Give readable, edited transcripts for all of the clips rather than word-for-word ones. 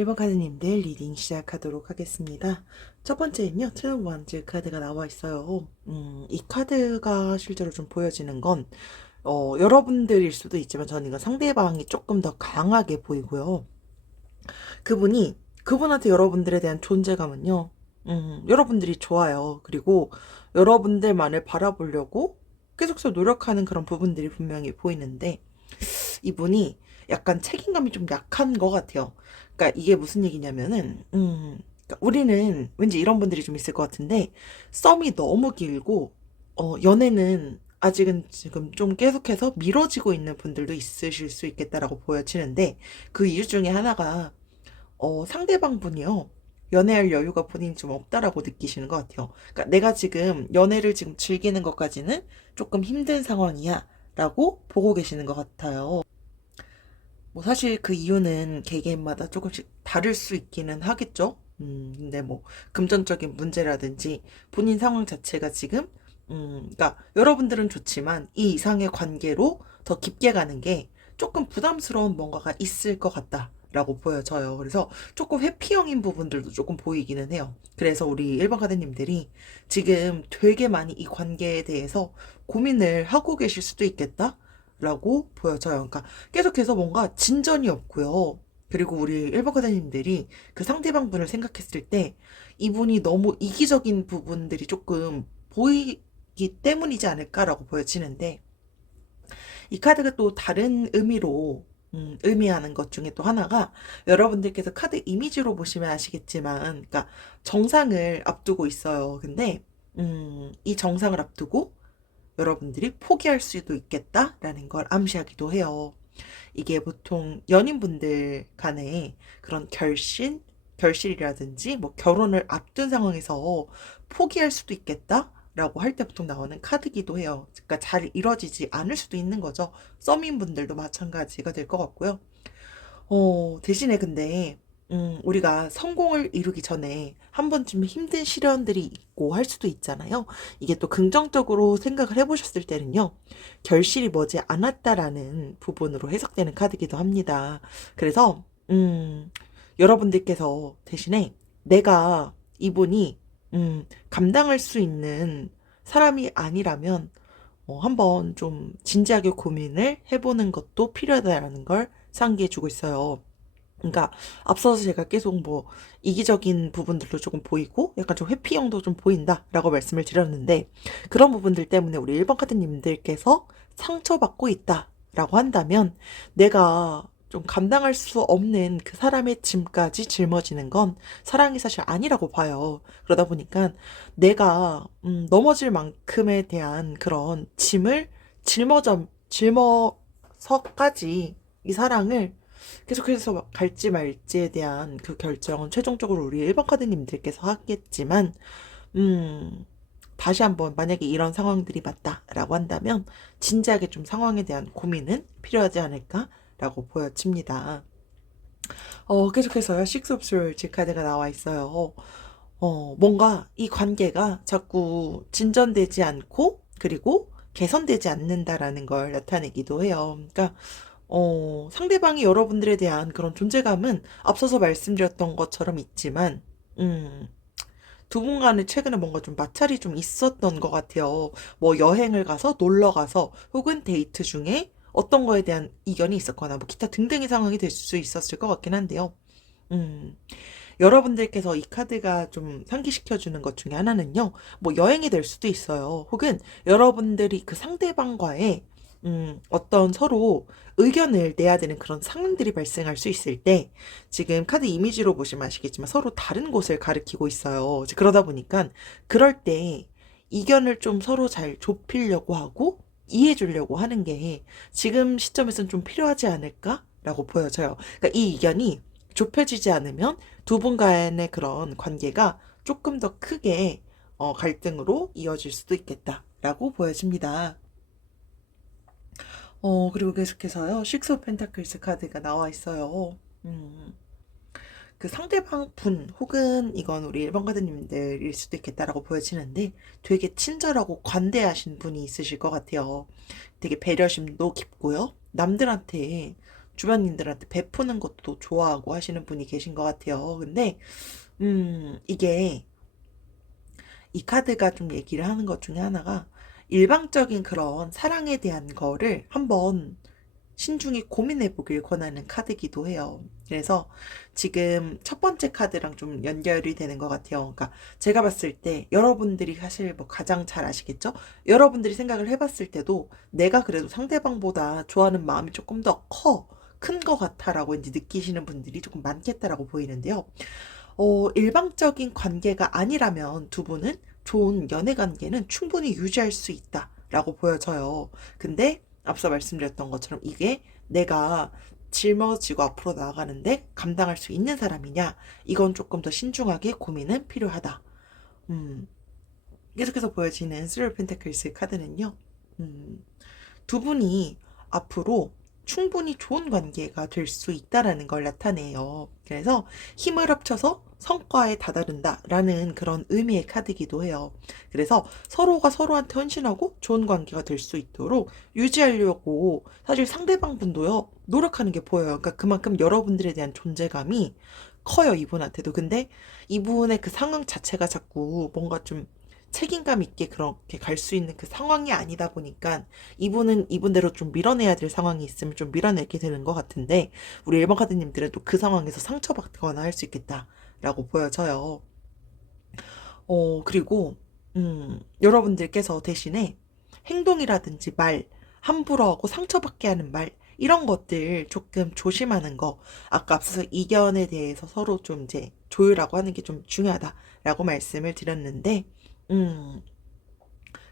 1번 카드님들 리딩 시작하도록 하겠습니다. 첫 번째는요, 트루 원즈 카드가 나와 있어요. 이 카드가 실제로 좀 보여지는 건, 여러분들일 수도 있지만 저는 이건 상대방이 조금 더 강하게 보이고요. 그분한테 여러분들에 대한 존재감은요, 여러분들이 좋아요. 그리고 여러분들만을 바라보려고 계속해서 노력하는 그런 부분들이 분명히 보이는데, 이분이 약간 책임감이 좀 약한 것 같아요. 그러니까 이게 무슨 얘기냐면은, 그러니까 우리는 왠지 이런 분들이 좀 있을 것 같은데, 썸이 너무 길고, 연애는 아직은 지금 좀 계속해서 미뤄지고 있는 분들도 있으실 수 있겠다라고 보여지는데, 그 이유 중에 하나가, 상대방 분이요. 연애할 여유가 본인이 좀 없다라고 느끼시는 것 같아요. 그러니까 내가 지금 연애를 지금 즐기는 것까지는 조금 힘든 상황이야. 라고 보고 계시는 것 같아요. 뭐 사실 그 이유는 개개인마다 조금씩 다를 수 있기는 하겠죠. 근데 뭐 금전적인 문제라든지 본인 상황 자체가 지금 그러니까 여러분들은 좋지만 이 이상의 관계로 더 깊게 가는 게 조금 부담스러운 뭔가가 있을 것 같다라고 보여져요. 그래서 조금 회피형인 부분들도 조금 보이기는 해요. 그래서 우리 1번 카드님들이 지금 되게 많이 이 관계에 대해서 고민을 하고 계실 수도 있겠다. 라고 보여져요. 그러니까 계속해서 뭔가 진전이 없고요. 그리고 우리 1번 과장님들이 그 상대방 분을 생각했을 때 이분이 너무 이기적인 부분들이 조금 보이기 때문이지 않을까라고 보여지는데 이 카드가 또 다른 의미로 의미하는 것 중에 또 하나가 여러분들께서 카드 이미지로 보시면 아시겠지만 그러니까 정상을 앞두고 있어요. 근데 이 정상을 앞두고 여러분들이 포기할 수도 있겠다라는 걸 암시하기도 해요. 이게 보통 연인분들 간에 그런 결실이라든지 뭐 결혼을 앞둔 상황에서 포기할 수도 있겠다라고 할 때 보통 나오는 카드기도 해요. 그러니까 잘 이뤄지지 않을 수도 있는 거죠. 썸인 분들도 마찬가지가 될 것 같고요. 대신에 근데, 우리가 성공을 이루기 전에 한 번쯤 힘든 시련들이 있고 할 수도 있잖아요. 이게 또 긍정적으로 생각을 해보셨을 때는요, 결실이 머지 않았다라는 부분으로 해석되는 카드기도 합니다. 그래서, 여러분들께서 대신에 내가 이분이, 감당할 수 있는 사람이 아니라면, 한번 좀 진지하게 고민을 해보는 것도 필요하다라는 걸 상기해 주고 있어요. 그러니까 앞서서 제가 계속 뭐 이기적인 부분들도 조금 보이고 약간 좀 회피형도 좀 보인다라고 말씀을 드렸는데 그런 부분들 때문에 우리 1번 카드님들께서 상처받고 있다라고 한다면 내가 좀 감당할 수 없는 그 사람의 짐까지 짊어지는 건 사랑이 사실 아니라고 봐요. 그러다 보니까 내가 넘어질 만큼에 대한 그런 짐을 짊어서까지 이 사랑을 계속해서 갈지 말지에 대한 그 결정은 최종적으로 우리 1번 카드님들께서 하겠지만, 다시 한번 만약에 이런 상황들이 맞다라고 한다면, 진지하게 좀 상황에 대한 고민은 필요하지 않을까라고 보여집니다. 계속해서요, 식스 오브 솔즈 카드가 나와 있어요. 뭔가 이 관계가 자꾸 진전되지 않고, 그리고 개선되지 않는다라는 걸 나타내기도 해요. 그러니까 상대방이 여러분들에 대한 그런 존재감은 앞서서 말씀드렸던 것처럼 있지만, 음, 두 분 간에 최근에 뭔가 좀 마찰이 좀 있었던 것 같아요. 뭐 여행을 가서, 놀러 가서, 혹은 데이트 중에 어떤 거에 대한 이견이 있었거나, 뭐 기타 등등의 상황이 될 수 있었을 것 같긴 한데요. 음, 여러분들께서 이 카드가 좀 상기시켜주는 것 중에 하나는요, 뭐 여행이 될 수도 있어요. 혹은 여러분들이 그 상대방과의 어떤 서로 의견을 내야 되는 그런 상황들이 발생할 수 있을 때, 지금 카드 이미지로 보시면 아시겠지만 서로 다른 곳을 가리키고 있어요. 이제 그러다 보니까, 그럴 때 이견을 좀 서로 잘 좁히려고 하고, 이해해 주려고 하는 게 지금 시점에서는 좀 필요하지 않을까라고 보여져요. 그러니까 이 이견이 좁혀지지 않으면 두 분 간의 그런 관계가 조금 더 크게 갈등으로 이어질 수도 있겠다라고 보여집니다. 그리고 계속해서요, 식스 오브 펜타클스 카드가 나와 있어요. 음, 그 상대방 분, 혹은 이건 우리 1번 카드님들일 수도 있겠다라고 보여지는데 되게 친절하고 관대하신 분이 있으실 것 같아요. 되게 배려심도 깊고요. 남들한테 주변인들한테 베푸는 것도 좋아하고 하시는 분이 계신 것 같아요. 근데, 이게, 이 카드가 좀 얘기를 하는 것 중에 하나가 일방적인 그런 사랑에 대한 거를 한번 신중히 고민해 보길 권하는 카드기도 해요. 그래서 지금 첫 번째 카드랑 좀 연결이 되는 것 같아요. 그러니까 제가 봤을 때 여러분들이 사실 뭐 가장 잘 아시겠죠? 여러분들이 생각을 해봤을 때도 내가 그래도 상대방보다 좋아하는 마음이 조금 더 큰 것 같아라고 이제 느끼시는 분들이 조금 많겠다라고 보이는데요. 일방적인 관계가 아니라면 두 분은 좋은 연애 관계는 충분히 유지할 수 있다라고 보여져요. 근데 앞서 말씀드렸던 것처럼 이게 내가 짊어지고 앞으로 나아가는데 감당할 수 있는 사람이냐? 이건 조금 더 신중하게 고민은 필요하다. 음, 계속해서 보여지는 스리 펜타클스 카드는요. 음, 두 분이 앞으로 충분히 좋은 관계가 될 수 있다라는 걸 나타내요. 그래서 힘을 합쳐서 성과에 다다른다라는 그런 의미의 카드이기도 해요. 그래서 서로가 서로한테 헌신하고 좋은 관계가 될 수 있도록 유지하려고 사실 상대방 분도요, 노력하는 게 보여요. 그러니까 그만큼 여러분들에 대한 존재감이 커요, 이분한테도. 근데 이분의 그 상황 자체가 자꾸 뭔가 좀 책임감 있게 그렇게 갈 수 있는 그 상황이 아니다 보니까 이분은 이분대로 좀 밀어내야 될 상황이 있으면 좀 밀어내게 되는 것 같은데 우리 1번 카드님들은 또 그 상황에서 상처받거나 할 수 있겠다라고 보여져요. 그리고 여러분들께서 대신에 행동이라든지 말, 함부로 하고 상처받게 하는 말 이런 것들 조금 조심하는 거. 아까 앞서서 이견에 대해서 서로 좀 이제 조율하고 하는 게 좀 중요하다라고 말씀을 드렸는데 음,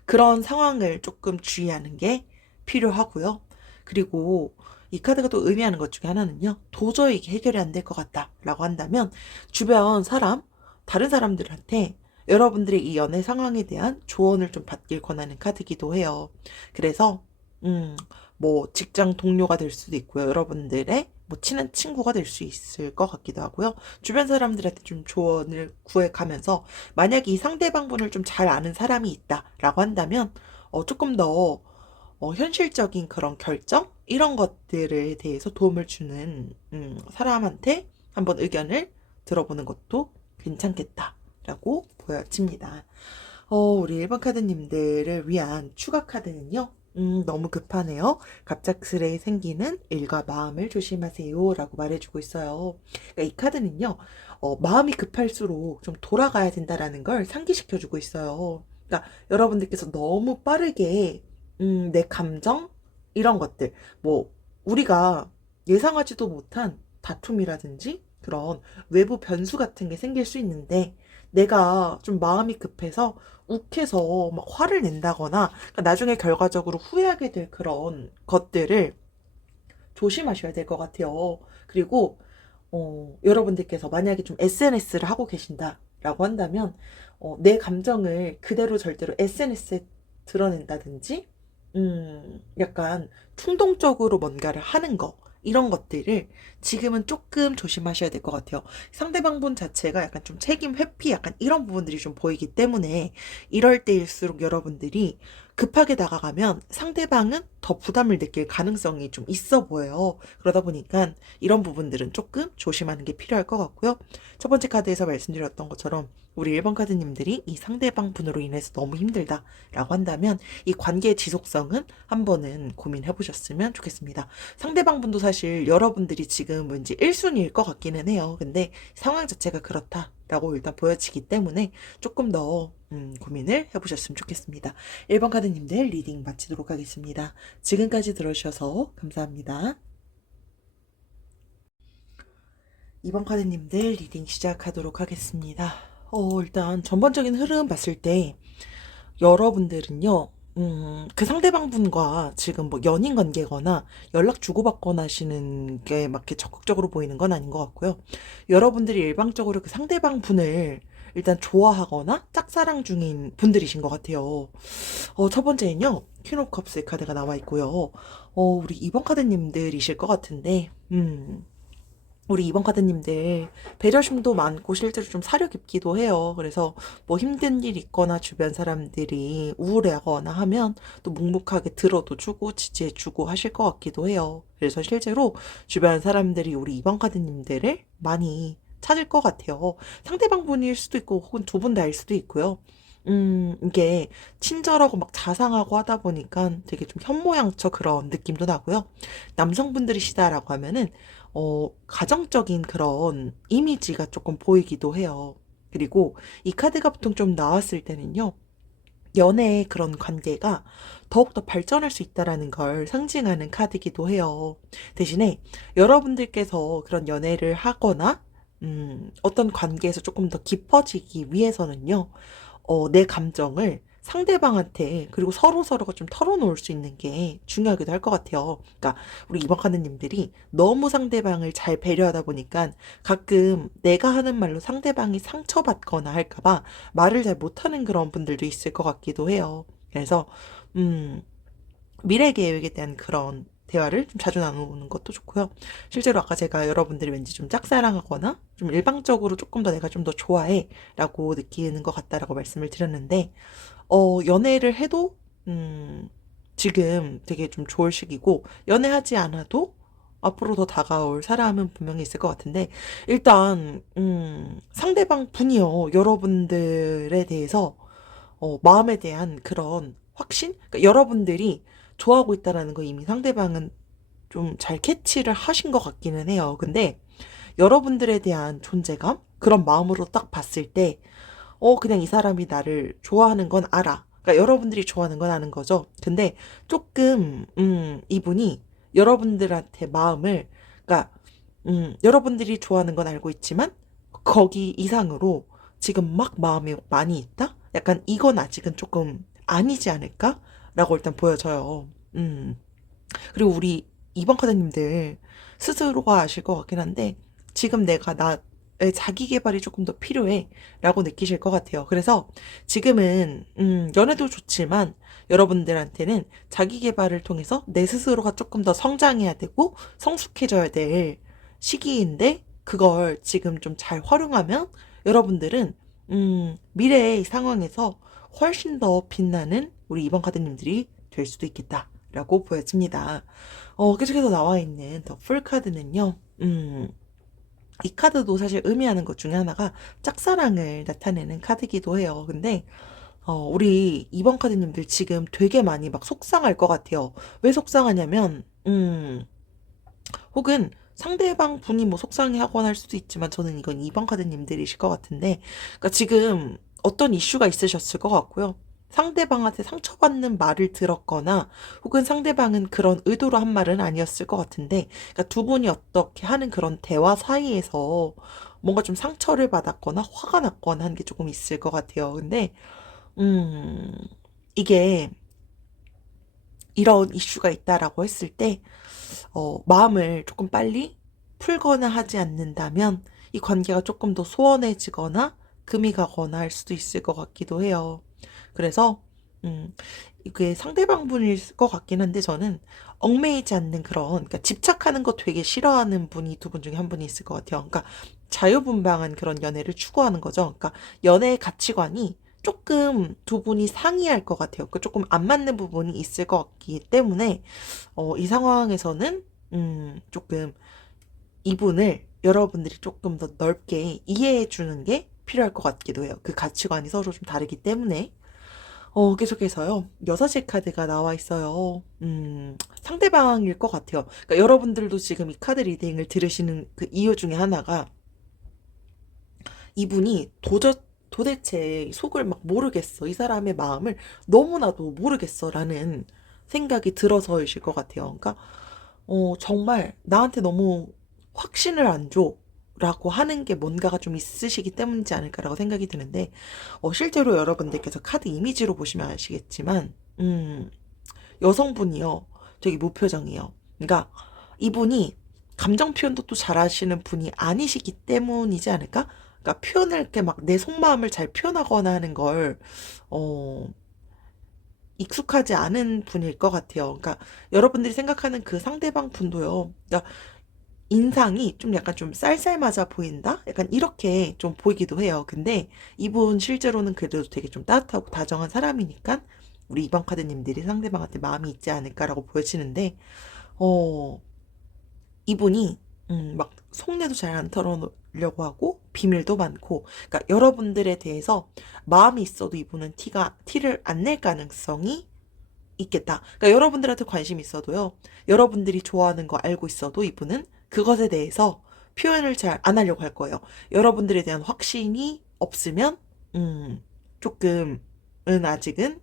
그런 상황을 조금 주의하는 게 필요하고요. 그리고 이 카드가 또 의미하는 것 중에 하나는요. 도저히 이게 해결이 안 될 것 같다라고 한다면 주변 사람, 다른 사람들한테 여러분들의 이 연애 상황에 대한 조언을 좀 받길 권하는 카드이기도 해요. 그래서 음, 뭐 직장 동료가 될 수도 있고요. 여러분들의 뭐 친한 친구가 될 수 있을 것 같기도 하고요. 주변 사람들한테 좀 조언을 구해가면서 만약에 이 상대방분을 좀 잘 아는 사람이 있다라고 한다면 조금 더 현실적인 그런 결정 이런 것들에 대해서 도움을 주는 사람한테 한번 의견을 들어보는 것도 괜찮겠다라고 보여집니다. 우리 1번 카드님들을 위한 추가 카드는요. 너무 급하네요. 갑작스레 생기는 일과 마음을 조심하세요. 라고 말해주고 있어요. 그러니까 이 카드는요, 마음이 급할수록 좀 돌아가야 된다라는 걸 상기시켜주고 있어요. 그러니까 여러분들께서 너무 빠르게, 내 감정? 이런 것들. 뭐, 우리가 예상하지도 못한 다툼이라든지 그런 외부 변수 같은 게 생길 수 있는데, 내가 좀 마음이 급해서 욱해서 막 화를 낸다거나 그러니까 나중에 결과적으로 후회하게 될 그런 것들을 조심하셔야 될 것 같아요. 그리고 여러분들께서 만약에 좀 SNS를 하고 계신다라고 한다면 내 감정을 그대로 절대로 SNS에 드러낸다든지 약간 충동적으로 뭔가를 하는 거 이런 것들을 지금은 조금 조심하셔야 될 것 같아요. 상대방 분 자체가 약간 좀 책임 회피 약간 이런 부분들이 좀 보이기 때문에 이럴 때일수록 여러분들이 급하게 다가가면 상대방은 더 부담을 느낄 가능성이 좀 있어 보여요. 그러다 보니까 이런 부분들은 조금 조심하는 게 필요할 것 같고요. 첫 번째 카드에서 말씀드렸던 것처럼 우리 1번 카드님들이 이 상대방 분으로 인해서 너무 힘들다라고 한다면 이 관계의 지속성은 한 번은 고민해 보셨으면 좋겠습니다. 상대방 분도 사실 여러분들이 지금 왠지 1순위일 것 같기는 해요. 근데 상황 자체가 그렇다라고 일단 보여지기 때문에 조금 더 고민을 해보셨으면 좋겠습니다. 1번 카드님들 리딩 마치도록 하겠습니다. 지금까지 들어주셔서 감사합니다. 2번 카드님들 리딩 시작하도록 하겠습니다. 일단 전반적인 흐름 봤을 때 여러분들은요, 그 상대방 분과 지금 뭐 연인 관계거나 연락 주고받거나 하시는 게 막 이렇게 적극적으로 보이는 건 아닌 것 같고요. 여러분들이 일방적으로 그 상대방 분을 일단 좋아하거나 짝사랑 중인 분들이신 것 같아요. 첫 번째는요, 퀸 오브 컵스의 카드가 나와 있고요. 우리 2번 카드님들이실 것 같은데, 우리 이번 카드님들 배려심도 많고 실제로 좀 사려 깊기도 해요. 그래서 뭐 힘든 일 있거나 주변 사람들이 우울해하거나 하면 또 묵묵하게 들어도 주고 지지해주고 하실 것 같기도 해요. 그래서 실제로 주변 사람들이 우리 이번 카드님들을 많이 찾을 것 같아요. 상대방 분일 수도 있고 혹은 두 분 다일 수도 있고요. 이게 친절하고 막 자상하고 하다 보니까 되게 좀 현모양처 그런 느낌도 나고요. 남성분들이시다라고 하면은 가정적인 그런 이미지가 조금 보이기도 해요. 그리고 이 카드가 보통 좀 나왔을 때는요, 연애의 그런 관계가 더욱더 발전할 수 있다라는 걸 상징하는 카드이기도 해요. 대신에 여러분들께서 그런 연애를 하거나, 어떤 관계에서 조금 더 깊어지기 위해서는요, 내 감정을 상대방한테 그리고 서로서로가 좀 털어놓을 수 있는 게 중요하기도 할 것 같아요. 그러니까 우리 이번 카드님들이 너무 상대방을 잘 배려하다 보니까 가끔 내가 하는 말로 상대방이 상처받거나 할까 봐 말을 잘 못하는 그런 분들도 있을 것 같기도 해요. 그래서 음 미래 계획에 대한 그런 대화를 좀 자주 나누는 것도 좋고요. 실제로 아까 제가 여러분들이 왠지 좀 짝사랑하거나 좀 일방적으로 조금 더 내가 좀 더 좋아해 라고 느끼는 것 같다라고 말씀을 드렸는데, 연애를 해도, 지금 되게 좀 좋을 시기고, 연애하지 않아도 앞으로 더 다가올 사람은 분명히 있을 것 같은데, 일단, 상대방 분이요, 여러분들에 대해서 마음에 대한 그런 확신? 그러니까 여러분들이 좋아하고 있다라는 거 이미 상대방은 좀 잘 캐치를 하신 것 같기는 해요. 근데 여러분들에 대한 존재감? 그런 마음으로 딱 봤을 때, 그냥 이 사람이 나를 좋아하는 건 알아. 그러니까 여러분들이 좋아하는 건 아는 거죠. 근데 조금, 이분이 여러분들한테 마음을, 그러니까, 여러분들이 좋아하는 건 알고 있지만, 거기 이상으로 지금 막 마음이 많이 있다? 약간 이건 아직은 조금 아니지 않을까? 라고 일단 보여져요. 그리고 우리 이번 카드님들 스스로가 아실 것 같긴 한데, 지금 내가 나의 자기 개발이 조금 더 필요해 라고 느끼실 것 같아요. 그래서 지금은 연애도 좋지만 여러분들한테는 자기 개발을 통해서 내 스스로가 조금 더 성장해야 되고 성숙해져야 될 시기인데, 그걸 지금 좀 잘 활용하면 여러분들은 미래의 상황에서 훨씬 더 빛나는 우리 이번 카드님들이 될 수도 있겠다라고 보여집니다. 계속해서 나와 있는 더 풀 카드는요. 이 카드도 사실 의미하는 것 중에 하나가 짝사랑을 나타내는 카드이기도 해요. 근데 우리 이번 카드님들 지금 되게 많이 막 속상할 것 같아요. 왜 속상하냐면, 혹은 상대방 분이 뭐 속상해 하거나 할 수도 있지만 저는 이건 2번 카드님들이실 것 같은데, 그러니까 지금 어떤 이슈가 있으셨을 것 같고요. 상대방한테 상처받는 말을 들었거나 혹은 상대방은 그런 의도로 한 말은 아니었을 것 같은데, 그러니까 두 분이 어떻게 하는 그런 대화 사이에서 뭔가 좀 상처를 받았거나 화가 났거나 하는 게 조금 있을 것 같아요. 근데 음 이게 이런 이슈가 있다라고 했을 때 마음을 조금 빨리 풀거나 하지 않는다면 이 관계가 조금 더 소원해지거나 금이 가거나 할 수도 있을 것 같기도 해요. 그래서 음, 이게 상대방 분일 것 같긴 한데 저는 얽매이지 않는 그런, 그러니까 집착하는 거 되게 싫어하는 분이 두 분 중에 한 분이 있을 것 같아요. 그러니까 자유분방한 그런 연애를 추구하는 거죠. 그러니까 연애의 가치관이 조금 두 분이 상이할 것 같아요. 그 조금 안 맞는 부분이 있을 것 같기 때문에 이 상황에서는 조금 이분을 여러분들이 조금 더 넓게 이해해 주는 게 필요할 것 같기도 해요. 그 가치관이 서로 좀 다르기 때문에. 계속해서요. 여섯의 카드가 나와 있어요. 상대방일 것 같아요. 그러니까 여러분들도 지금 이 카드 리딩을 들으시는 그 이유 중에 하나가 이분이 도대체 속을 막 모르겠어. 이 사람의 마음을 너무나도 모르겠어. 라는 생각이 들어서이실 것 같아요. 그러니까 정말 나한테 너무 확신을 안 줘. 라고 하는 게 뭔가가 좀 있으시기 때문이지 않을까라고 생각이 드는데, 실제로 여러분들께서 카드 이미지로 보시면 아시겠지만, 여성분이요. 되게 무표정이에요. 그러니까 이분이 감정 표현도 또 잘하시는 분이 아니시기 때문이지 않을까? 그러니까 표현을 이렇게 막 내 속마음을 잘 표현하거나 하는 걸, 어, 익숙하지 않은 분일 것 같아요. 그러니까 여러분들이 생각하는 그 상대방 분도요. 그러니까 인상이 좀 약간 좀 쌀쌀맞아 보인다? 약간 이렇게 좀 보이기도 해요. 근데 이분 실제로는 그래도 되게 좀 따뜻하고 다정한 사람이니까 우리 이번 카드님들이 상대방한테 마음이 있지 않을까라고 보여지는데, 어, 이분이 막 속내도 잘 안 털어놓으려고 하고 비밀도 많고, 그러니까 여러분들에 대해서 마음이 있어도 이분은 티를 안 낼 가능성이 있겠다. 그러니까 여러분들한테 관심이 있어도요. 여러분들이 좋아하는 거 알고 있어도 이분은 그것에 대해서 표현을 잘 안 하려고 할 거예요. 여러분들에 대한 확신이 없으면 조금은 아직은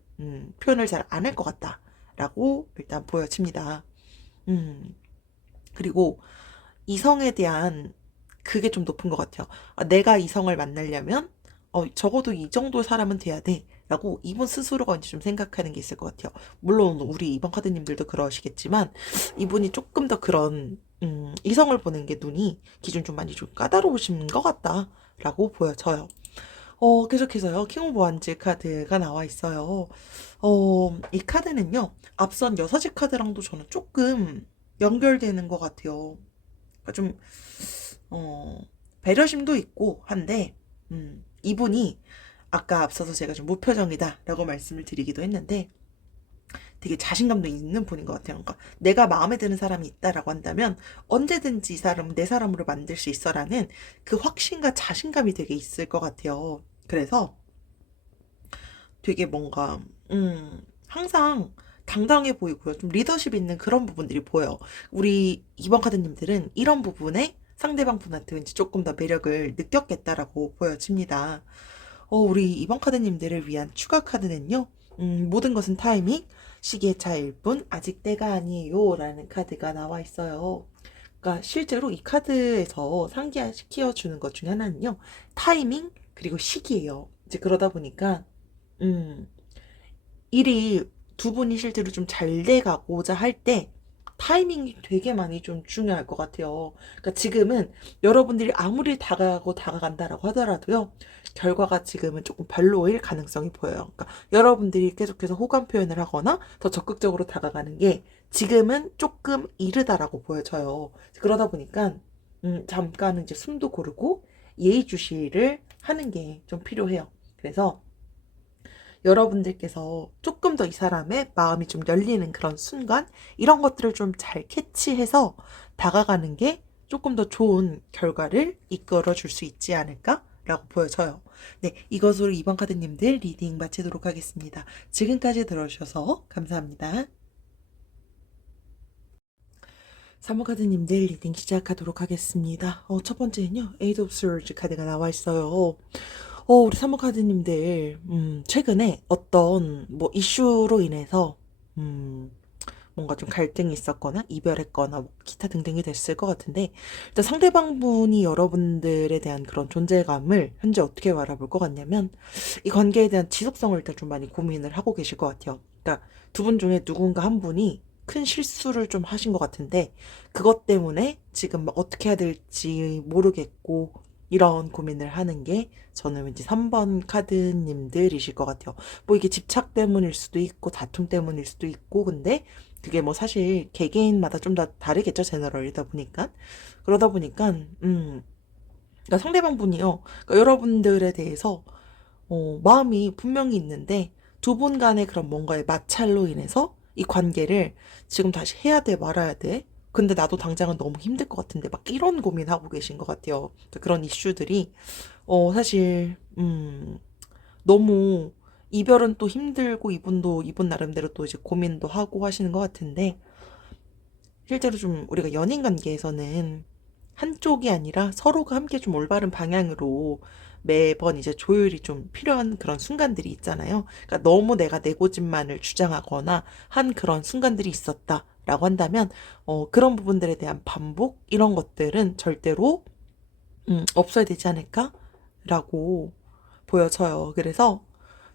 표현을 잘 안 할 것 같다라고 일단 보여집니다. 음, 그리고 이성에 대한 그게 좀 높은 것 같아요. 아, 내가 이성을 만나려면 적어도 이 정도 사람은 돼야 돼. 라고 이분 스스로가 이제 좀 생각하는 게 있을 것 같아요. 물론 우리 이번 카드님들도 그러시겠지만 이분이 조금 더 그런 이성을 보는 게 눈이 기준 좀 많이 좀 까다로우신 것 같다라고 보여져요. 계속해서요. 킹 오브 완즈 카드가 나와 있어요. 이 카드는요. 앞선 여섯지 카드랑도 저는 조금 연결되는 것 같아요. 그러니까 좀 어, 배려심도 있고 한데, 이분이 아까 앞서서 제가 좀 무표정이다라고 말씀을 드리기도 했는데, 되게 자신감도 있는 분인 것 같아요. 그러니까 내가 마음에 드는 사람이 있다라고 한다면 언제든지 이 사람은 내 사람으로 만들 수 있어라는 그 확신과 자신감이 되게 있을 것 같아요. 그래서 되게 뭔가 항상 당당해 보이고요. 좀 리더십 있는 그런 부분들이 보여요. 우리 이번 카드님들은 이런 부분에 상대방 분한테 왠지 조금 더 매력을 느꼈겠다라고 보여집니다. 우리 이번 카드님들을 위한 추가 카드는요. 모든 것은 타이밍, 시기의 차이일 뿐 아직 때가 아니에요 라는 카드가 나와 있어요. 그러니까 실제로 이 카드에서 상기시켜 주는 것 중에 하나는요. 타이밍 그리고 시기예요. 이제 그러다 보니까 음, 일이 두 분이 실제로 좀 잘 돼가고자 할 때 타이밍이 되게 많이 좀 중요할 것 같아요. 그러니까 지금은 여러분들이 아무리 다가가고 다가간다라고 하더라도요, 결과가 지금은 조금 별로일 가능성이 보여요. 그러니까 여러분들이 계속해서 호감 표현을 하거나 더 적극적으로 다가가는 게 지금은 조금 이르다라고 보여져요. 그러다 보니까 잠깐은 이제 숨도 고르고 예의주시를 하는 게 좀 필요해요. 그래서 여러분들께서 조금 더 이 사람의 마음이 좀 열리는 그런 순간, 이런 것들을 좀 잘 캐치해서 다가가는 게 조금 더 좋은 결과를 이끌어 줄 수 있지 않을까라고 보여져요. 네, 이것으로 이번 카드님들 리딩 마치도록 하겠습니다. 지금까지 들어주셔서 감사합니다. 3호 카드님들 리딩 시작하도록 하겠습니다. 첫 번째는요, 에이드 오브 스워즈 카드가 나와 있어요. 우리 사모카드님들, 최근에 어떤 뭐 이슈로 인해서, 뭔가 좀 갈등이 있었거나, 이별했거나, 뭐 기타 등등이 됐을 것 같은데, 일단 상대방 분이 여러분들에 대한 그런 존재감을 현재 어떻게 바라볼 것 같냐면, 이 관계에 대한 지속성을 일단 좀 많이 고민을 하고 계실 것 같아요. 그러니까 두 분 중에 누군가 한 분이 큰 실수를 좀 하신 것 같은데, 그것 때문에 지금 막 어떻게 해야 될지 모르겠고, 이런 고민을 하는 게 저는 왠지 3번 카드님들이실 것 같아요. 뭐 이게 집착 때문일 수도 있고 다툼 때문일 수도 있고 근데 그게 뭐 사실 개개인마다 좀 다 다르겠죠. 제너럴이다 보니까. 그러다 보니까 그러니까 상대방 분이요. 그러니까 여러분들에 대해서 마음이 분명히 있는데 두 분 간의 그런 뭔가의 마찰로 인해서 이 관계를 지금 다시 해야 돼 말아야 돼. 근데 나도 당장은 너무 힘들 것 같은데 막 이런 고민하고 계신 것 같아요. 그러니까 그런 이슈들이 사실 너무 이별은 또 힘들고 이분도 이분 나름대로 또 이제 고민도 하고 하시는 것 같은데 실제로 좀 우리가 연인 관계에서는 한쪽이 아니라 서로가 함께 좀 올바른 방향으로 매번 이제 조율이 좀 필요한 그런 순간들이 있잖아요. 그러니까 너무 내가 내 고집만을 주장하거나 한 그런 순간들이 있었다라고 한다면 그런 부분들에 대한 반복 이런 것들은 절대로 없어야 되지 않을까라고 보여져요. 그래서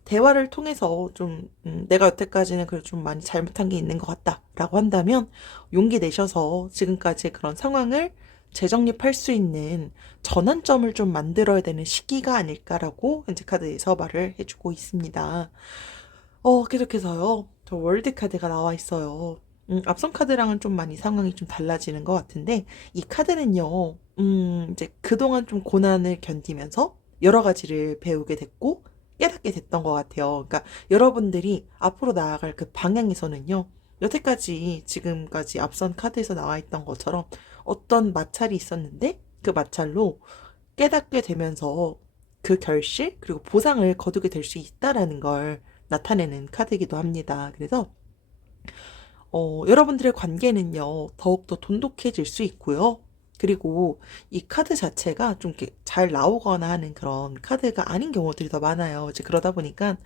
대화를 통해서 좀 내가 여태까지는 그래도 좀 많이 잘못한 게 있는 것 같다라고 한다면 용기 내셔서 지금까지의 그런 상황을 재정립할 수 있는 전환점을 좀 만들어야 되는 시기가 아닐까라고 현재 카드에서 말을 해주고 있습니다. 계속해서요. 저 월드 카드가 나와 있어요. 앞선 카드랑은 좀 많이 상황이 좀 달라지는 것 같은데, 이 카드는요, 이제 그동안 좀 고난을 견디면서 여러 가지를 배우게 됐고, 깨닫게 됐던 것 같아요. 그러니까 여러분들이 앞으로 나아갈 그 방향에서는요, 여태까지 지금까지 앞선 카드에서 나와 있던 것처럼 어떤 마찰이 있었는데, 그 마찰로 깨닫게 되면서 그 결실, 그리고 보상을 거두게 될 수 있다라는 걸 나타내는 카드이기도 합니다. 그래서 여러분들의 관계는요, 더욱더 돈독해질 수 있고요. 그리고 이 카드 자체가 좀 이렇게 잘 나오거나 하는 그런 카드가 아닌 경우들이 더 많아요. 이제 그러다 보니까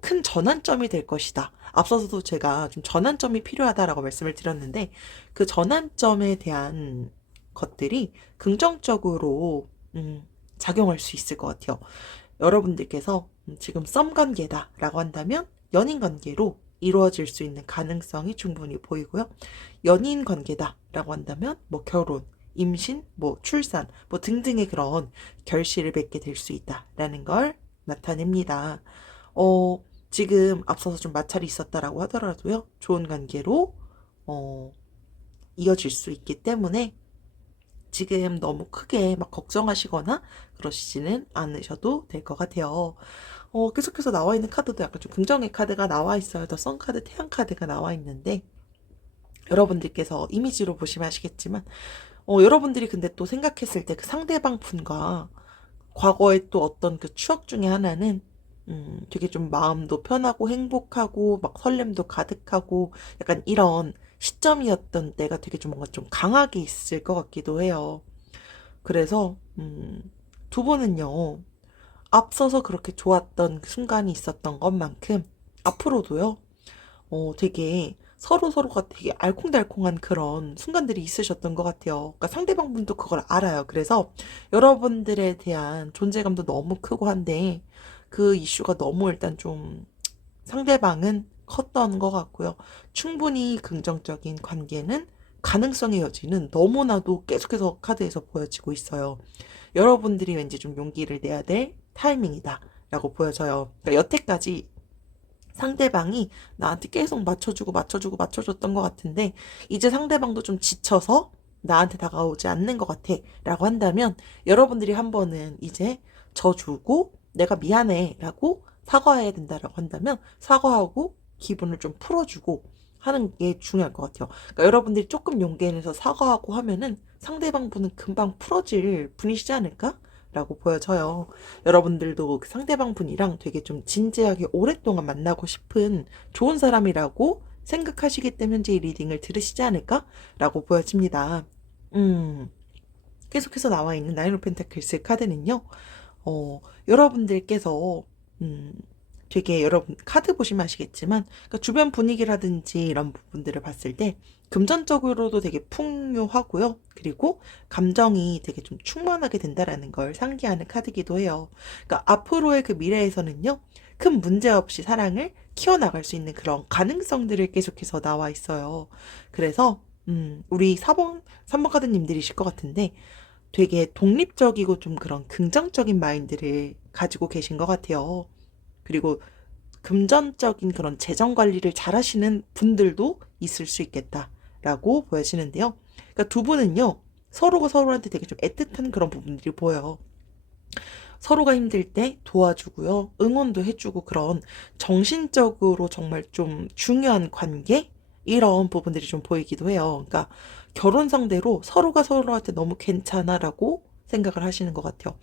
큰 전환점이 될 것이다. 앞서서도 제가 좀 전환점이 필요하다라고 말씀을 드렸는데, 그 전환점에 대한 것들이 긍정적으로 작용할 수 있을 것 같아요. 여러분들께서 지금 썸 관계다라고 한다면 연인 관계로 이루어질 수 있는 가능성이 충분히 보이고요. 연인 관계다라고 한다면 뭐 결혼, 임신, 뭐 출산, 뭐 등등의 그런 결실을 맺게 될 수 있다라는 걸 나타냅니다. 지금 앞서서 좀 마찰이 있었다라고 하더라도요. 좋은 관계로 어, 이어질 수 있기 때문에 지금 너무 크게 막 걱정하시거나 그러시지는 않으셔도 될 것 같아요. 계속해서 나와 있는 카드도 약간 좀 긍정의 카드가 나와 있어요. 더 선 카드, 태양 카드가 나와 있는데 여러분들께서 이미지로 보시면 아시겠지만 여러분들이 근데 또 생각했을 때 그 상대방 분과 과거의 또 어떤 그 추억 중에 하나는 되게 좀 마음도 편하고 행복하고 막 설렘도 가득하고 약간 이런 시점이었던 때가 되게 좀 뭔가 좀 강하게 있을 것 같기도 해요. 그래서 두 분은요, 앞서서 그렇게 좋았던 그 순간이 있었던 것만큼 앞으로도요, 되게 서로가 되게 알콩달콩한 그런 순간들이 있으셨던 것 같아요. 그러니까 상대방 분도 그걸 알아요. 그래서 여러분들에 대한 존재감도 너무 크고 한데 그 이슈가 너무 일단 좀 상대방은 컸던 것 같고요. 충분히 긍정적인 관계는 가능성의 여지는 너무나도 계속해서 카드에서 보여지고 있어요. 여러분들이 왠지 좀 용기를 내야 될 타이밍이다 라고 보여져요. 그러니까 여태까지 상대방이 나한테 계속 맞춰줬던 것 같은데 이제 상대방도 좀 지쳐서 나한테 다가오지 않는 것 같아 라고 한다면 여러분들이 한 번은 이제 져주고 내가 미안해 라고 사과해야 된다라고 한다면 사과하고 기분을 좀 풀어주고 하는 게 중요할 것 같아요. 그러니까 여러분들이 조금 용기 내서 사과하고 하면은 상대방 분은 금방 풀어질 분이시지 않을까? 라고 보여져요. 여러분들도 그 상대방 분이랑 되게 좀 진지하게 오랫동안 만나고 싶은 좋은 사람이라고 생각하시기 때문에 현재 이 리딩을 들으시지 않을까? 라고 보여집니다. 음, 계속해서 나와 있는 나인 오브 펜타클스 카드는요. 여러분들께서 음, 되게 여러분 카드 보시면 아시겠지만 그러니까 주변 분위기라든지 이런 부분들을 봤을 때 금전적으로도 되게 풍요하고요. 그리고 감정이 되게 좀 충만하게 된다라는 걸 상기하는 카드기도 해요. 그러니까 앞으로의 그 미래에서는요. 큰 문제 없이 사랑을 키워나갈 수 있는 그런 가능성들을 계속해서 나와 있어요. 그래서 우리 3번 카드님들이실 것 같은데 되게 독립적이고 좀 그런 긍정적인 마인드를 가지고 계신 것 같아요. 그리고 금전적인 그런 재정 관리를 잘 하시는 분들도 있을 수 있겠다라고 보여지는데요. 그러니까 두 분은요, 서로가 서로한테 되게 좀 애틋한 그런 부분들이 보여요. 서로가 힘들 때 도와주고요. 응원도 해주고 그런 정신적으로 정말 좀 중요한 관계? 이런 부분들이 좀 보이기도 해요. 그러니까 결혼 상대로 서로가 서로한테 너무 괜찮아라고 생각을 하시는 것 같아요.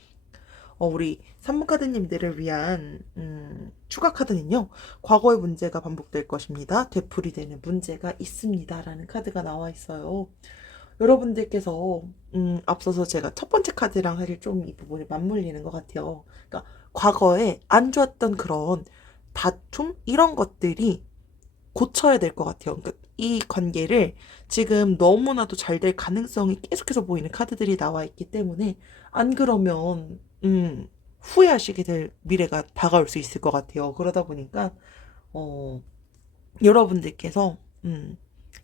우리 산모카드님들을 위한 추가 카드는요. 과거의 문제가 반복될 것입니다. 되풀이되는 문제가 있습니다. 라는 카드가 나와 있어요. 여러분들께서 앞서서 제가 첫 번째 카드랑 사실 좀 이 부분이 맞물리는 것 같아요. 그러니까 과거에 안 좋았던 그런 다툼 이런 것들이 고쳐야 될 것 같아요. 그러니까 이 관계를 지금 너무나도 잘 될 가능성이 계속해서 보이는 카드들이 나와 있기 때문에 안 그러면 후회하시게 될 미래가 다가올 수 있을 것 같아요. 그러다 보니까 어, 여러분들께서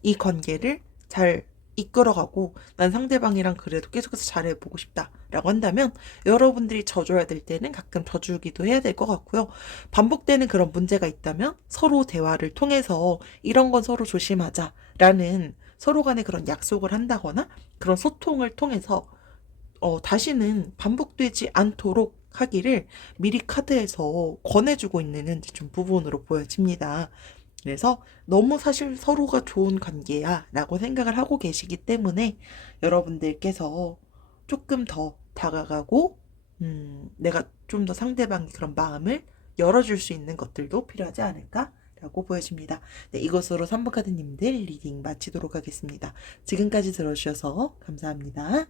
이 관계를 잘 이끌어가고 난 상대방이랑 그래도 계속해서 잘해보고 싶다라고 한다면 여러분들이 져줘야 될 때는 가끔 져주기도 해야 될 것 같고요. 반복되는 그런 문제가 있다면 서로 대화를 통해서 이런 건 서로 조심하자 라는 서로 간에 그런 약속을 한다거나 그런 소통을 통해서 다시는 반복되지 않도록 하기를 미리 카드에서 권해주고 있는 좀 부분으로 보여집니다. 그래서 너무 사실 서로가 좋은 관계야 라고 생각을 하고 계시기 때문에 여러분들께서 조금 더 다가가고, 내가 좀 더 상대방의 그런 마음을 열어줄 수 있는 것들도 필요하지 않을까? 라고 보여집니다. 네, 이것으로 3번 카드님들 리딩 마치도록 하겠습니다. 지금까지 들어주셔서 감사합니다.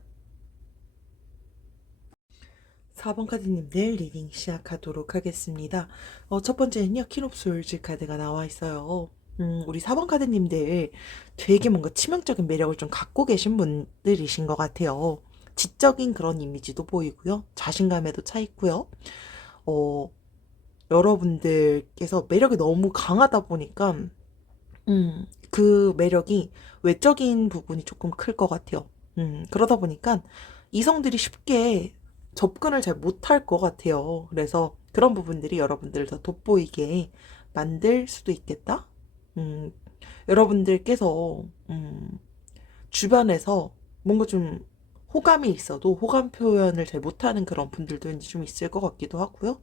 4번 카드님들 리딩 시작하도록 하겠습니다. 첫 번째는요, 퀸옵솔즈 카드가 나와 있어요. 우리 4번 카드님들 되게 뭔가 치명적인 매력을 좀 갖고 계신 분들이신 것 같아요. 지적인 그런 이미지도 보이고요. 자신감에도 차 있고요. 어, 여러분들께서 매력이 너무 강하다 보니까, 그 매력이 외적인 부분이 조금 클 것 같아요. 그러다 보니까 이성들이 쉽게 접근을 잘 못할 것 같아요. 그래서 그런 부분들이 여러분들을 더 돋보이게 만들 수도 있겠다. 음, 여러분들께서, 주변에서 뭔가 좀 호감이 있어도 호감 표현을 잘 못하는 그런 분들도 왠지 좀 있을 것 같기도 하고요.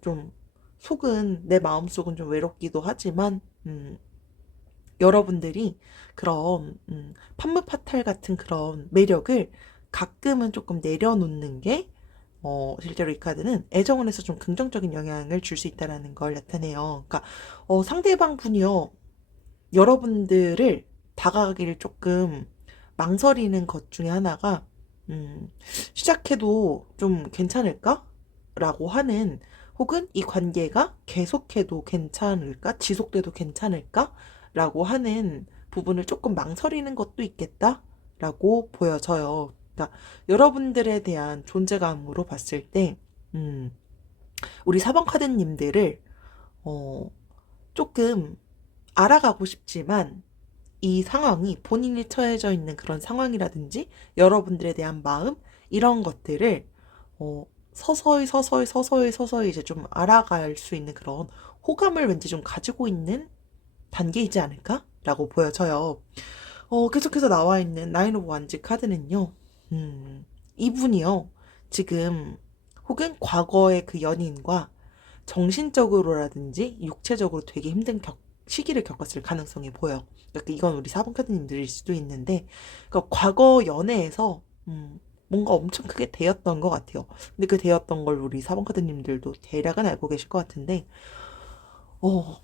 좀 속은, 내 마음속은 좀 외롭기도 하지만, 여러분들이 그런 판무파탈 같은 그런 매력을 가끔은 조금 내려놓는 게 실제로 이 카드는 애정원에서 좀 긍정적인 영향을 줄 수 있다는 걸 나타내요. 그러니까 상대방 분이요, 여러분들을 다가가기를 조금 망설이는 것 중에 하나가, 시작해도 좀 괜찮을까? 라고 하는, 혹은 이 관계가 계속해도 괜찮을까? 지속돼도 괜찮을까? 라고 하는 부분을 조금 망설이는 것도 있겠다? 라고 보여져요. 그러니까 여러분들에 대한 존재감으로 봤을 때, 음, 우리 4번 카드님들을, 어, 조금 알아가고 싶지만, 이 상황이 본인이 처해져 있는 그런 상황이라든지 여러분들에 대한 마음, 이런 것들을 서서히 이제 좀 알아갈 수 있는 그런 호감을 왠지 좀 가지고 있는 단계이지 않을까라고 보여져요. 계속해서 나와 있는 나인 오브 완즈 카드는요, 이분이요, 지금 혹은 과거의 그 연인과 정신적으로라든지 육체적으로 되게 힘든 시기를 겪었을 가능성이 보여. 그러니까 이건 우리 4번 카드님들일 수도 있는데, 그러니까 과거 연애에서 뭔가 엄청 크게 되었던 것 같아요. 근데 그 되었던 걸 우리 4번 카드님들도 대략은 알고 계실 것 같은데, 어,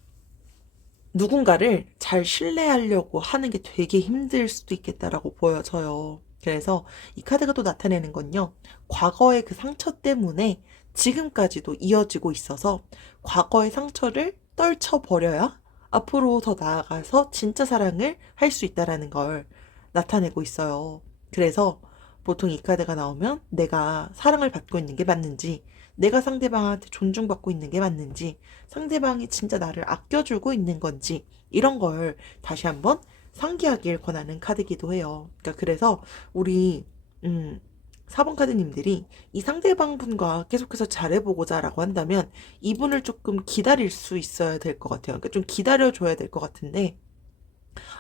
누군가를 잘 신뢰하려고 하는 게 되게 힘들 수도 있겠다라고 보여져요. 그래서 이 카드가 또 나타내는 건요, 과거의 그 상처 때문에 지금까지도 이어지고 있어서 과거의 상처를 떨쳐버려야 앞으로 더 나아가서 진짜 사랑을 할 수 있다라는 걸 나타내고 있어요. 그래서 보통 이 카드가 나오면 내가 사랑을 받고 있는 게 맞는지, 내가 상대방한테 존중받고 있는 게 맞는지, 상대방이 진짜 나를 아껴주고 있는 건지, 이런 걸 다시 한번 상기하길 권하는 카드기도 해요. 그러니까 그래서 우리 4번 카드님들이 이 상대방 분과 계속해서 잘해보고자 라고 한다면 이분을 조금 기다릴 수 있어야 될 것 같아요. 그러니까 좀 기다려줘야 될 것 같은데,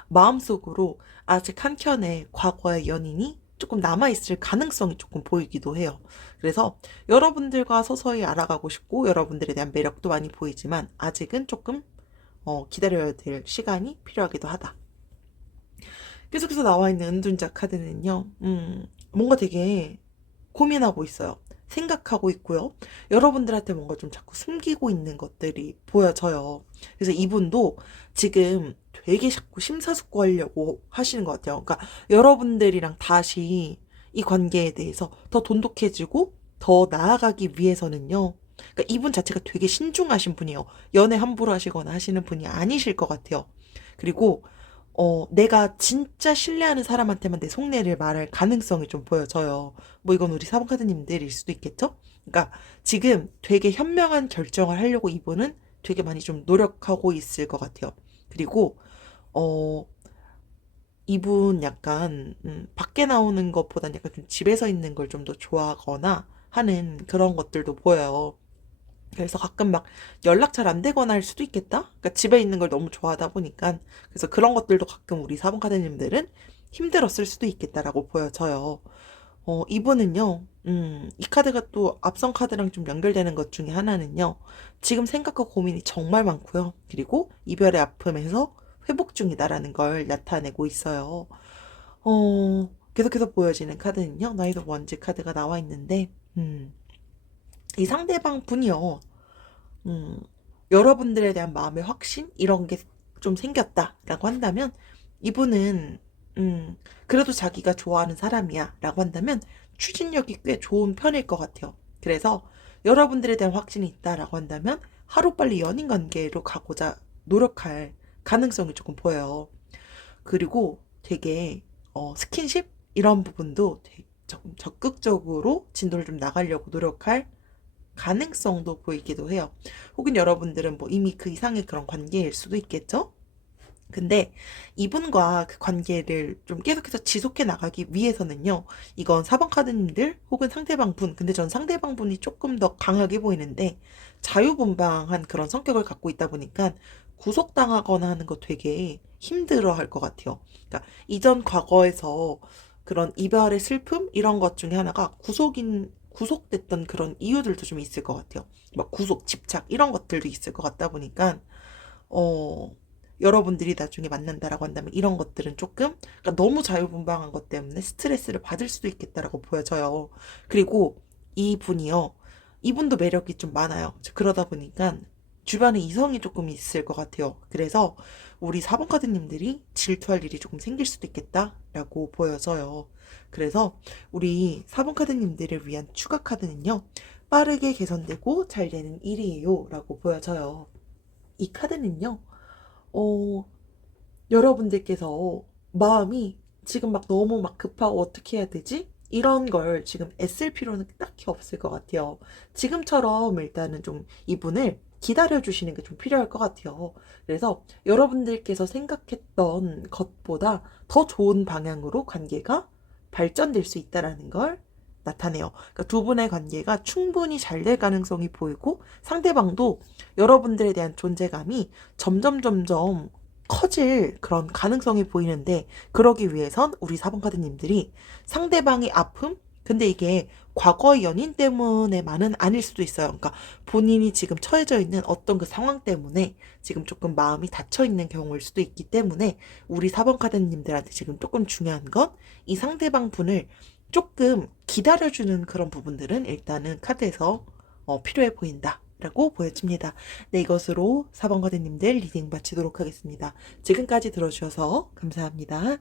마음속으로 아직 한켠에 과거의 연인이 조금 남아있을 가능성이 조금 보이기도 해요. 그래서 여러분들과 서서히 알아가고 싶고 여러분들에 대한 매력도 많이 보이지만 아직은 조금 기다려야 될 시간이 필요하기도 하다. 계속해서 나와 있는 은둔자 카드는요, 뭔가 되게 고민하고 있어요. 생각하고 있고요. 여러분들한테 뭔가 좀 자꾸 숨기고 있는 것들이 보여져요. 그래서 이분도 지금 되게 자꾸 심사숙고하려고 하시는 것 같아요. 그러니까 여러분들이랑 다시 이 관계에 대해서 더 돈독해지고 더 나아가기 위해서는요. 그러니까 이분 자체가 되게 신중하신 분이에요. 연애 함부로 하시거나 하시는 분이 아니실 것 같아요. 그리고 내가 진짜 신뢰하는 사람한테만 내 속내를 말할 가능성이 좀 보여져요. 뭐 이건 우리 사번카드님들일 수도 있겠죠? 그러니까 지금 되게 현명한 결정을 하려고 이분은 되게 많이 좀 노력하고 있을 것 같아요. 그리고 어 이분 약간 밖에 나오는 것보다는 약간 좀 집에서 있는 걸 좀 더 좋아하거나 하는 그런 것들도 보여요. 그래서 가끔 막 연락 잘 안 되거나 할 수도 있겠다? 그러니까 집에 있는 걸 너무 좋아하다 보니까. 그래서 그런 것들도 가끔 우리 4번 카드님들은 힘들었을 수도 있겠다라고 보여져요. 이분은요, 이 카드가 또 앞선 카드랑 좀 연결되는 것 중에 하나는요, 지금 생각과 고민이 정말 많고요. 그리고 이별의 아픔에서 회복 중이다라는 걸 나타내고 있어요. 계속해서 보여지는 카드는요, 나이드 원즈 카드가 나와 있는데, 이 상대방 분이요, 음, 여러분들에 대한 마음의 확신? 이런 게 좀 생겼다라고 한다면, 이분은, 그래도 자기가 좋아하는 사람이야 라고 한다면, 추진력이 꽤 좋은 편일 것 같아요. 그래서 여러분들에 대한 확신이 있다라고 한다면, 하루빨리 연인 관계로 가고자 노력할 가능성이 조금 보여요. 그리고 되게, 스킨십? 이런 부분도 되게 적극적으로 진도를 좀 나가려고 노력할 가능성도 보이기도 해요. 혹은 여러분들은 뭐 이미 그 이상의 그런 관계일 수도 있겠죠? 근데 이분과 그 관계를 좀 계속해서 지속해 나가기 위해서는요, 이건 4번 카드님들 혹은 상대방 분, 근데 전 상대방 분이 조금 더 강하게 보이는데, 자유분방한 그런 성격을 갖고 있다 보니까 구속당하거나 하는 거 되게 힘들어 할 것 같아요. 그러니까 이전 과거에서 그런 이별의 슬픔? 이런 것 중에 하나가 구속됐던 그런 이유들도 좀 있을 것 같아요. 막 구속, 집착, 이런 것들도 있을 것 같다 보니까, 어, 여러분들이 나중에 만난다라고 한다면 이런 것들은 조금, 그러니까 너무 자유분방한 것 때문에 스트레스를 받을 수도 있겠다라고 보여져요. 그리고 이분이요. 이분도 매력이 좀 많아요. 그러다 보니까 주변에 이성이 조금 있을 것 같아요. 그래서 우리 4번 카드님들이 질투할 일이 조금 생길 수도 있겠다라고 보여져요. 그래서 우리 4번 카드님들을 위한 추가 카드는요. 빠르게 개선되고 잘 되는 일이에요. 라고 보여져요. 이 카드는요. 어, 여러분들께서 마음이 지금 막 너무 막 급하고 어떻게 해야 되지? 이런 걸 지금 애쓸 필요는 딱히 없을 것 같아요. 지금처럼 일단은 좀 이분을 기다려주시는 게 좀 필요할 것 같아요. 그래서 여러분들께서 생각했던 것보다 더 좋은 방향으로 관계가 발전될 수 있다라는 걸 나타내요. 그러니까 두 분의 관계가 충분히 잘 될 가능성이 보이고 상대방도 여러분들에 대한 존재감이 점점 커질 그런 가능성이 보이는데 그러기 위해선 우리 4번 카드님들이 상대방의 아픔? 근데 이게 과거의 연인 때문에만은 아닐 수도 있어요. 그러니까 본인이 지금 처해져 있는 어떤 그 상황 때문에 지금 조금 마음이 닫혀 있는 경우일 수도 있기 때문에 우리 4번 카드님들한테 지금 조금 중요한 건 이 상대방 분을 조금 기다려주는 그런 부분들은 일단은 카드에서 필요해 보인다. 라고 보여집니다. 네, 이것으로 4번 과대님들 리딩 마치도록 하겠습니다. 지금까지 들어주셔서 감사합니다.